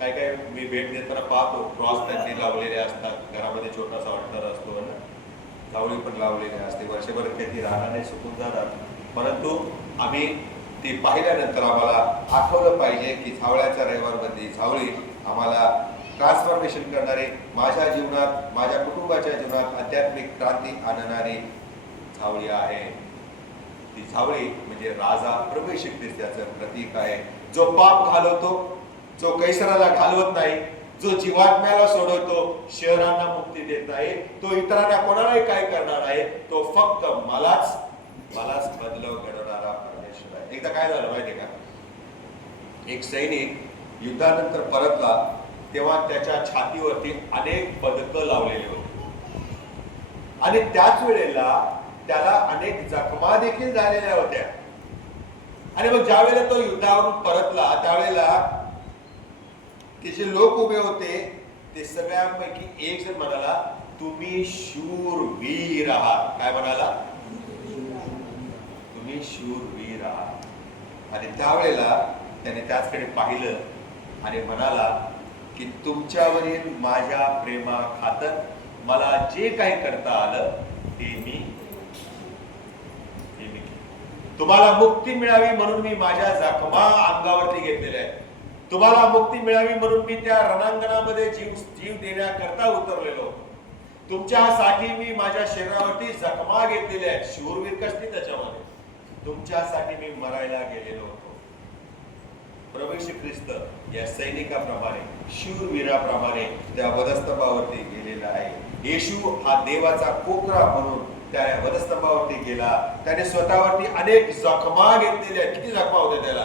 काय काय मी भेट देताना पाहतो क्रॉस त्यांनी लावलेले असतात, घरामध्ये छोटासा ऑल्टर असतो ना, झावळी पण लावलेली असते. वर्षभर ती राहणार सुकून जाणार, परंतु आम्ही ती पाहिल्यानंतर आम्हाला आठवलं पाहिजे की झावळ्याच्या रविवारमध्ये झावळी आम्हाला ट्रान्सफॉर्मेशन करणारी, माझ्या जीवनात, माझ्या कुटुंबाच्या जीवनात आध्यात्मिक क्रांती आणणारी झावळी आहे. ती झावळी म्हणजे राजा प्रभू येशू ख्रिस्ताचं प्रतीक आहे, जो पाप घालवतो, जो कैसराला घालवत नाही, जो जीवात्म्याला सोडवतो, शहरांना मुक्ती देत नाही, तो इतरांना कोणालाही काय करणार आहे, तो फक्त मलाच बदलव घडवणारा परमेश्वर आहे. एकदा काय झालं माहितीये का, एक सैनिक युद्धानंतर परतला तेव्हा त्याच्या छातीवरती अनेक पदकं लावलेली होती आणि त्याच वेळेला त्याला अनेक जखमा देखील झालेल्या होत्या. आणि मग ज्या वेळेला तो युद्धावरून परतला त्यावेळेला ते जे लोक उभे होते ते सगळ्यांपैकी एक जण म्हणाला, तुम्ही शूरवीर आहात. काय म्हणाला? तुम्ही शूरवीर आहात. आणि त्यावेळेला त्याने त्याचकडे पाहिलं आणि म्हणाला की तुमच्यावरील माझ्या प्रेमा खातर मला जे काही करता आलं ते मी तुम्हाला मुक्ती मिळावी म्हणून मी माझ्या जखमा अंगावरती घेतलेल्या आहेत. तुम्हाला मुक्ती मिळावी म्हणून मी त्या रणांगणामध्ये जीव देण्याकरता उतरलेलो. तुमच्यासाठी मी माझ्या शरीरावरती जखमा घेतलेल्या आहेत. शूरवीर कसली त्याच्यामध्ये, तुमच्यासाठी मी मरायला गेलेलो होतो. प्रभू येशू ख्रिस्त या सैनिकाप्रमाणे, शूरवीराप्रमाणे त्या वधस्तंभावरती गेलेला आहे. येशू हा देवाचा कोकरा म्हणून त्या वधस्तंभावरती गेला. त्याने स्वतःवरती अनेक जखमा घेतलेल्या. किती जखमा होत्या त्याला?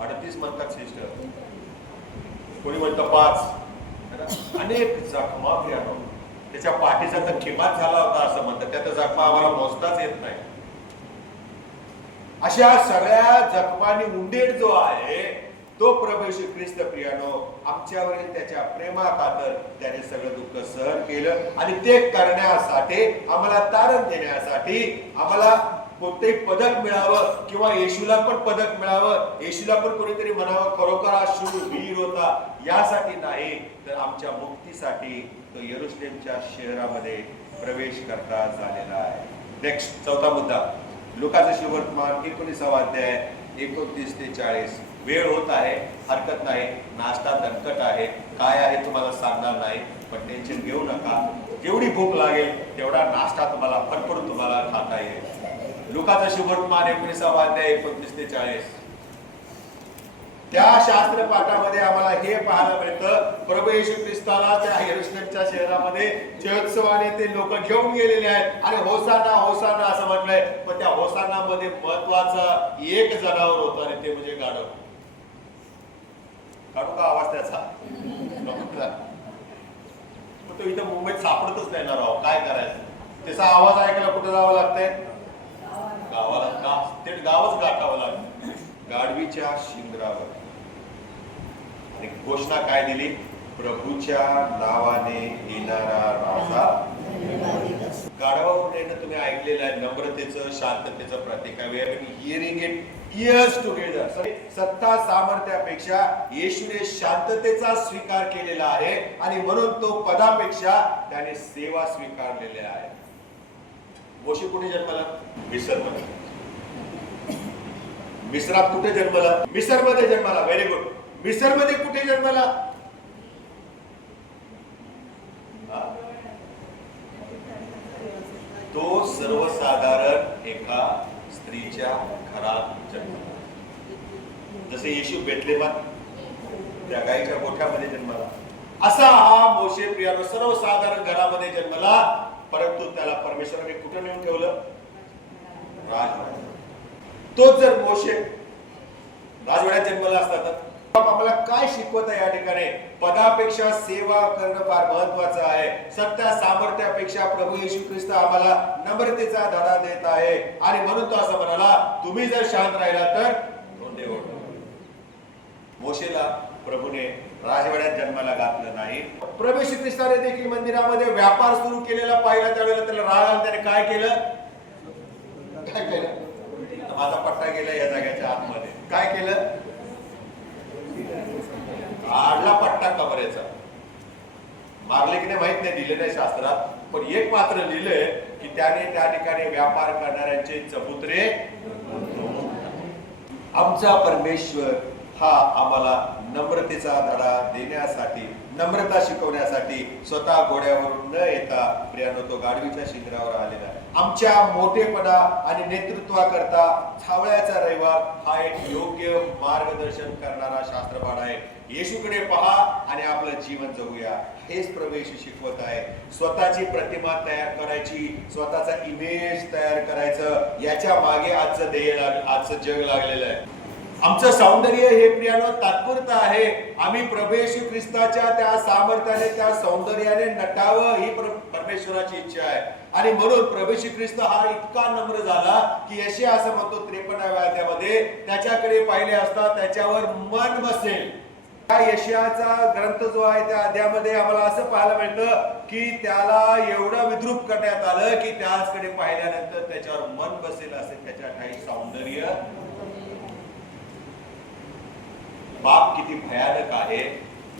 38 म्हणतात सिस्टर, कोणी म्हणतं 5. अनेक जखमा घ्यावं. त्याच्या पाठीचा तर खिमात झाला होता असं म्हणतात. त्या जखमा आम्हाला मोजताच येत नाही. अशा सगळ्या जखमांनी उंडेड जो आहे तो प्रभू येशू ख्रिस्त प्रियानो आमच्यावरील त्याच्या प्रेमा खातर त्याने सगळं दुःख सहन केलं. आणि ते करण्यासाठी, आम्हाला तारण देण्यासाठी, आम्हाला कोणतेही पदक मिळावं किंवा येशूला पण पदक मिळावं, येशूला पण कोणीतरी म्हणावं खरोखर हा शूरवीर होता, यासाठी नाही, तर आमच्या मुक्तीसाठी तो यरूशलेमच्या शहरामध्ये प्रवेश करता झालेला आहे. नेक्स्ट, चौथा मुद्दा, लुकाचं शुभवर्तमान 19वा अध्याय 29 ते 40. वेळ होत आहे, हरकत नाही, नाश्ता दणकट आहे, काय आहे तुम्हाला सांगणार नाही, पण टेन्शन घेऊ नका. जेवढी भूक लागेल तेवढा नाश्ता तुम्हाला भरपूर तुम्हाला खाता येईल. लुकाचं शुभवर्तमान 19वा अध्याय 29 ते 40. त्या शास्त्र पाठामध्ये आम्हाला हे पाहायला मिळतं, प्रभू येशू ख्रिस्ताला त्या यरूशलेमच्या शहरामध्ये जयोत्सवाने ते लोक घेऊन गेलेले आहेत आणि होसाना होसाना असं म्हटलंय. पण त्या होसानामध्ये महत्वाचं एक जनावर होतं आणि ते म्हणजे गाढव. काढू का आवाज त्याचा? तो इथं मुंबईत सापडतच नाही ना राव, काय करायचं? त्याचा आवाज ऐकायला कुठे जावं लागतंय? गावाला. ते गावच गाठावं लागतं, गाढवीच्या शिंगरावर. आणि घोषणा काय दिली? प्रभूच्या नावाने येणारा राजा. गाढवावरून येणं तुम्ही ऐकलेलं आहे, नम्रतेचं, शांततेचं प्रतीक आहे. We have been hearing it years together. सत्ता सामर्थ्यापेक्षा येशूने शांततेचा स्वीकार केलेला आहे आणि म्हणून तो पदापेक्षा त्याने सेवा स्वीकारलेली आहे. मोशे कुठे जन्मला? मिसरमध्ये. मिसरात कुठे जन्मला? मिसरमध्ये जन्मला. Very good. मिसरमध्ये कुठे जन्मला? तो सर्वसाधारण एका स्त्रीच्या घरात जन्मला. जसे येशू बेथलेहमात त्या गाईच्या गोठ्यामध्ये जन्मला, असा हा मोशे प्रियानो सर्वसाधारण घरामध्ये जन्मला, परंतु त्याला परमेश्वराने कुठे नेऊन ठेवलं? राजवाड्यात. तोच जर मोशे राजवाड्यात जन्मला असता तर आम्हाला काय शिकवत आहे या ठिकाणी? पदापेक्षा सेवा करणं फार महत्वाचं आहे. सत्य सामर्थ्यापेक्षा प्रभू येशू ख्रिस्त आम्हाला नम्रतेचा धडा देत आहे. आणि म्हणून तो असं म्हणाला, तुम्ही जर शांत राहिला तर धोंडे ओढ. मोशेला प्रभूने राजवाड्यात जन्माला घातलं नाही. प्रभू येशू ख्रिस्ताने देखील मंदिरामध्ये व्यापार सुरू केलेला पाहिला, त्यावेळेला त्याला राग आला. त्याने काय केलं? काय केलं? माझा पट्टा गेला या जागेच्या आतमध्ये. काय केलं? काढला पट्टा कमरेचा. मारले की नाही माहित नाही, दिले नाही शास्त्रात, पण एक मात्र लिहिलंय की त्याने त्या ठिकाणी व्यापार करणाऱ्यांचे चबुतरे. आमचा परमेश्वर हा आम्हाला नम्रतेचा धडा देण्यासाठी, नम्रता शिकवण्यासाठी स्वतः घोड्यावरून न येता प्रियानो तो गाढवीच्या शिंगरावर आलेला आहे. आमच्या मोठेपणा आणि नेतृत्वाकरता छावळ्याचा रविवार हा एक योग्य मार्गदर्शन करणारा शास्त्रपाठ आहे. येशूकडे पहा आणि आपलं जीवन जगूया, हेच प्रभू येशू शिकवत आहे. स्वतःची प्रतिमा तयार करायची, स्वतःचा इमेज तयार करायचं, याच्या मागे आजचं ध्येय आजचं जग लागलेलं आहे. आमचं सौंदर्य हे प्रियानो तात्पुरतं आहे. आम्ही प्रभू येशू ख्रिस्ताच्या त्या सामर्थ्याने, त्या सौंदर्याने नटावं ही परमेश्वराची इच्छा आहे. आणि म्हणून प्रभू येशू ख्रिस्त हा इतका नम्र झाला की यशया असं म्हणतो 53व्या अध्यायामध्ये, त्याच्याकडे पाहिले असता त्याच्यावर मन बसेल. त्या यशयाचा ग्रंथ जो आहे त्या अध्यायामध्ये आम्हाला असं पाहायला मिळतं की त्याला एवढं विद्रूप करण्यात आलं की त्याचकडे पाहिल्यानंतर त्याच्यावर मन बसेल असे त्याच्या काही सौंदर्य. पाप किती भयानक आहे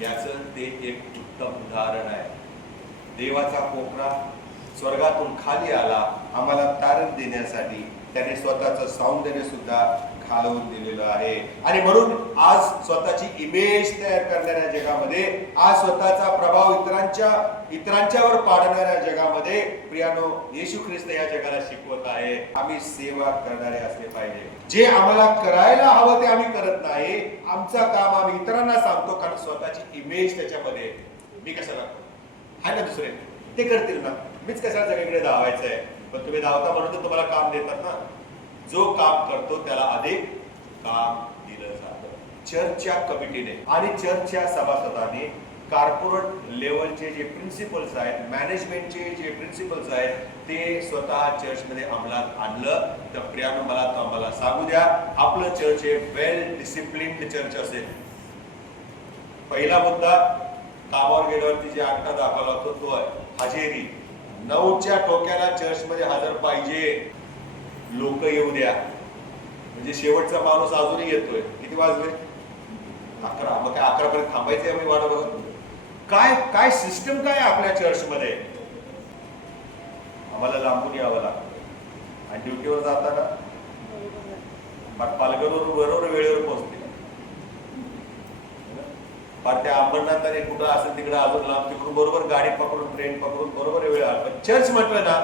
याचं ते एक उत्तम उदाहरण आहे. देवाचा कोपरा स्वर्गातून खाली आला आम्हाला तारण देण्यासाठी. त्याने स्वतःचं सौंदर्य सुद्धा घालवून दिलेलं आहे. आणि म्हणून आज स्वतःची इमेज तयार करणाऱ्या जगामध्ये, आज स्वतःचा प्रभाव इतरांच्यावर पाडणाऱ्या जगामध्ये प्रियानो येशू ख्रिस्त या जगाला शिकवत आहे, आम्ही सेवा करणारे असले पाहिजे. जे आम्हाला करायला हवं ते आम्ही करत नाही. आमचं काम आम्ही इतरांना सांगतो, कारण स्वतःची इमेज त्याच्यामध्ये, मी कशाला आहे ना, दुसरे ते करतील ना, मीच कशाला सगळीकडे धावायचंय. पण तुम्ही धावता म्हणून तर तुम्हाला काम देतात ना. जो काम करतो त्याला अधिक काम दिलं जातं. चर्चच्या कमिटीने आणि चर्चच्या सभासदांनी कॉर्पोरेट लेवलचे जे प्रिन्सिपल्स आहेत, मॅनेजमेंटचे जे प्रिन्सिपल्स आहेत, ते स्वतः चर्चमध्ये अंमलात आणलं. तर प्रियानो मला तो आम्हाला सांगू द्या, आपलं चर्च हे वेल डिसिप्लिन्ड चर्च असेल. पहिला मुद्दा, कामावर गेल्यावरती जे आकडा दाखवला होतो तो आहे हजेरी. 9च्या टोक्याला चर्चमध्ये हजर पाहिजे. लोक येऊ द्या, म्हणजे शेवटचा माणूस अजूनही येतोय. किती वाजले? 11. मग काय 11 पर्यंत थांबायचे आम्ही वाट बघत? काय काय सिस्टम काय आपल्या चर्चमध्ये? आम्हाला लांबून यावं लागतं आणि ड्युटीवर जाताना पालघरवरून बरोबर वेळेवर पोहोचते. पण त्या अंबरनाथाने कुठं असेल तिकडे अजून लांब, तिकडून बरोबर गाडी पकडून ट्रेन पकडून बरोबर वेळ आला. पण चर्च म्हटलं ना,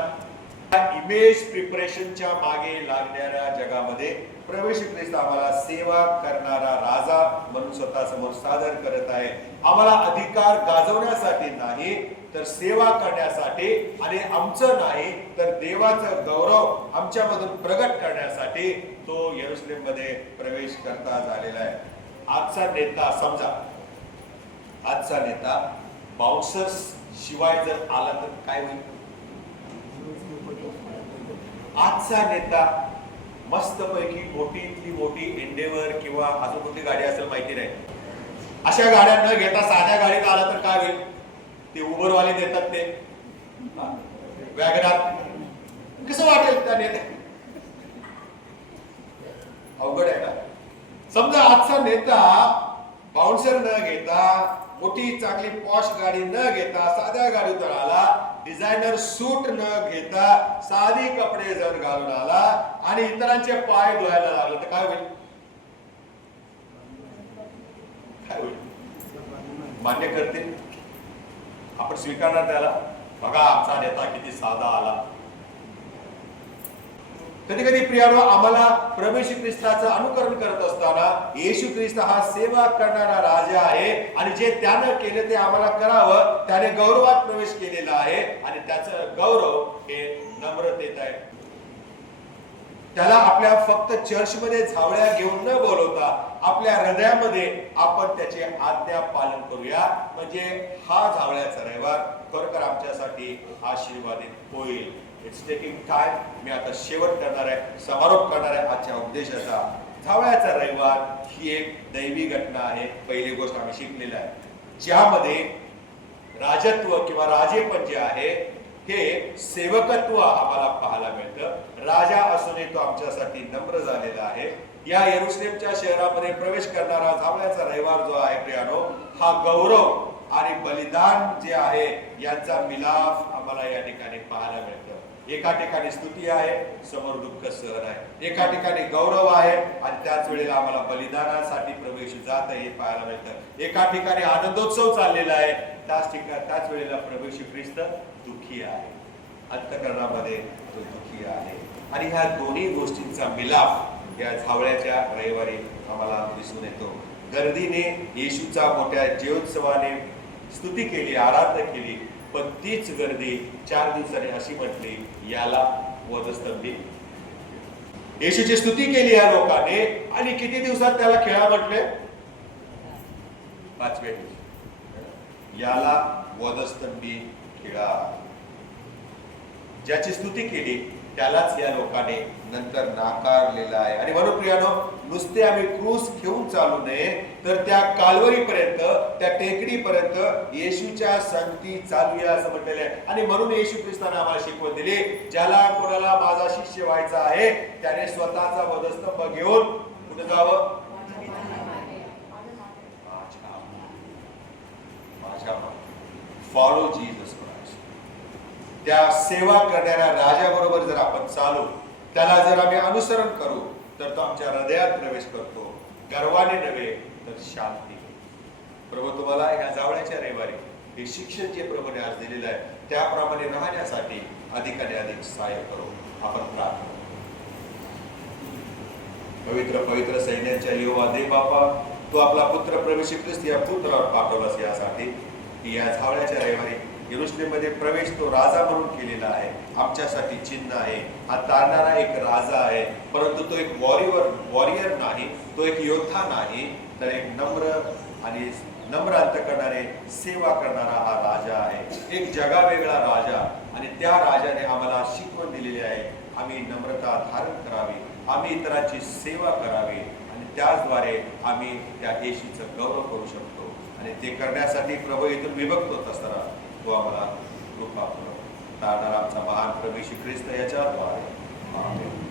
इमेज प्रिपरेशनच्या मागे लागणाऱ्या जगामध्ये प्रभू येशू ख्रिस्त आम्हाला सेवा करणारा राजा म्हणून स्वतः समोर सादर करत आहे. आम्हाला अधिकार गाजवण्यासाठी नाही, तर सेवा करण्यासाठी, आणि आमचं नाही तर देवाचं गौरव आमच्यामधून प्रगट करण्यासाठी तो यरूशलेम मध्ये प्रवेश करता झालेला आहे. आजचा नेता, समजा आजचा नेता बाउन्सर्स शिवाय जर आला तर काय होईल? आजचा नेता मस्तपैकी मोठीतली मोठी एंडेवर किंवा अजून कोणती गाडी असेल माहिती नाही, अशा गाड्या न घेता साध्या गाडीत आला तर काय होईल? ते उबरवाले देतात ते वॅगनार, कसं वाटेल त्या नेत्या? अवघड आहे का? समजा आजचा नेता बाउन्सर न घेता, मोठी चांगली पॉश गाडी न घेता, साध्या गाडीवर आला, डिझायनर सूट न घेता साधी कपडे जर घालून आला आणि इतरांचे पाय धुवायला लागले तर काय होईल? काय होईल? मान्य करतील? आपण स्वीकारणार त्याला? बघा आमचा नेता किती साधा आला. कधी कधी प्रियानो, आम्हाला प्रभू येशू ख्रिस्ताचं अनुकरण करत असताना येशू ख्रिस्त हा सेवा करणारा राजा आहे आणि जे त्यानं केलं ते आम्हाला करावं. त्याने गौरवात प्रवेश केलेला आहे आणि त्याचं गौरव हे नम्रतेत आहे. त्याला आपल्या फक्त चर्चमध्ये झावळ्या घेऊन न बोलवता आपल्या हृदयामध्ये आपण त्याचे आज्ञा पालन करूया, म्हणजे हा झावळ्याचा रविवार खरोखर आमच्यासाठी आशीर्वादित होईल. It's taking time. मी आता शेवट करणार आहे, समारोप करणार आहे आजच्या उपदेशाचा. झावळ्याचा रविवार ही एक दैवी घटना आहे. पहिली गोष्ट आम्ही शिकलेली आहे, ज्यामध्ये राजत्व किंवा राजेपण जे आहे हे सेवकत्व आम्हाला पाहायला मिळतं. राजा असूनही तो आमच्यासाठी नम्र झालेला आहे. या यरुशलेमच्या शहरामध्ये प्रवेश करणारा झावळ्याचा रविवार जो आहे प्रियानो, हा गौरव आणि बलिदान जे आहे यांचा मिलाफ आम्हाला या ठिकाणी पाहायला मिळतं. एका ठिकाणी स्तुती आहे, समोर दुःख सहन आहे. एका ठिकाणी गौरव आहे आणि त्याच वेळेला आम्हाला बलिदानासाठी प्रवेश जात आहे हे पाहायला मिळतं. एका ठिकाणी आनंदोत्सव चाललेला आहे, त्याच वेळेला प्रभू येशू ख्रिस्त दुःखी आहे, अंतःकरणामध्ये तो दुःखी आहे. आणि ह्या दोन्ही गोष्टींचा मिलाफ या झावळ्याच्या रविवारी आम्हाला दिसून येतो. गर्दीने येशूचा मोठ्या जयोत्सवाने स्तुती केली, आराधना केली, पण तीच गर्दी 4 दिवसांनी अशी म्हटली, याला वधस्तंभी. येशूची स्तुती केली या लोकांनी आणि किती दिवसात त्याला खेळा म्हटले? 5व्या दिवशी याला वधस्तंभी खेळा. ज्याची स्तुती केली त्यालाच या लोकांनी नंतर नाकारलेला आहे. आणि म्हणून प्रियानो, नुसते आम्ही क्रूस घेऊन चालू नये, तर त्या काल्वरीपर्यंत, त्या टेकडीपर्यंत येशूच्या संगती चालूया असं म्हटलेलं आहे. आणि म्हणून येशू ख्रिस्ताने आम्हाला शिकवण दिली, ज्याला कोणाला माझा शिष्य व्हायचा आहे त्याने स्वतःचा वधस्तंभ घेऊन कुठे जावं? Follow Jesus Christ. त्या सेवा करणाऱ्या राजाबरोबर जर आपण चालू, त्याला जर आम्ही अनुसरण करू, तर तो आमच्या हृदयात प्रवेश करतो, गर्वाने नव्हे तर शांती. प्रभू तुम्हाला या जावळ्याच्या रविवारी हे शिक्षण जे प्रभूने आज दिलेलं आहे त्याप्रमाणे राहण्यासाठी अधिक आणि अधिक सहाय्य करू. आपण प्रार्थना. पवित्र पवित्र सैन्याच्या यहोवा देव बापा, तू आपला पुत्र प्रभू येशू ख्रिस्त या पुत्रावर पाठवलास यासाठी की या झावळ्याच्या रविवारी यरुशलेममध्ये प्रवेश तो राजा म्हणून केलेला आहे. आमच्यासाठी चिन्ह आहे. हा तारणारा एक राजा आहे, परंतु तो एक वॉरियर नाही, तो एक योद्धा नाही, तर एक नम्र अंतःकरणाने सेवा करणारा हा राजा आहे. एक जगावेगळा राजा. आणि त्या राजाने आम्हाला शिकवण दिलेली आहे, आम्ही नम्रता धारण करावी, आम्ही इतरांची सेवा करावी आणि त्याचद्वारे आम्ही त्या येशूचं गौरव करू शकतो. आणि ते करण्यासाठी प्रभू इथून विभक्त होत असताना तो आम्हाला कृपा करो. तारणारा आमचा महान प्रभू येशू ख्रिस्त याच्याद्वारे. आमेन.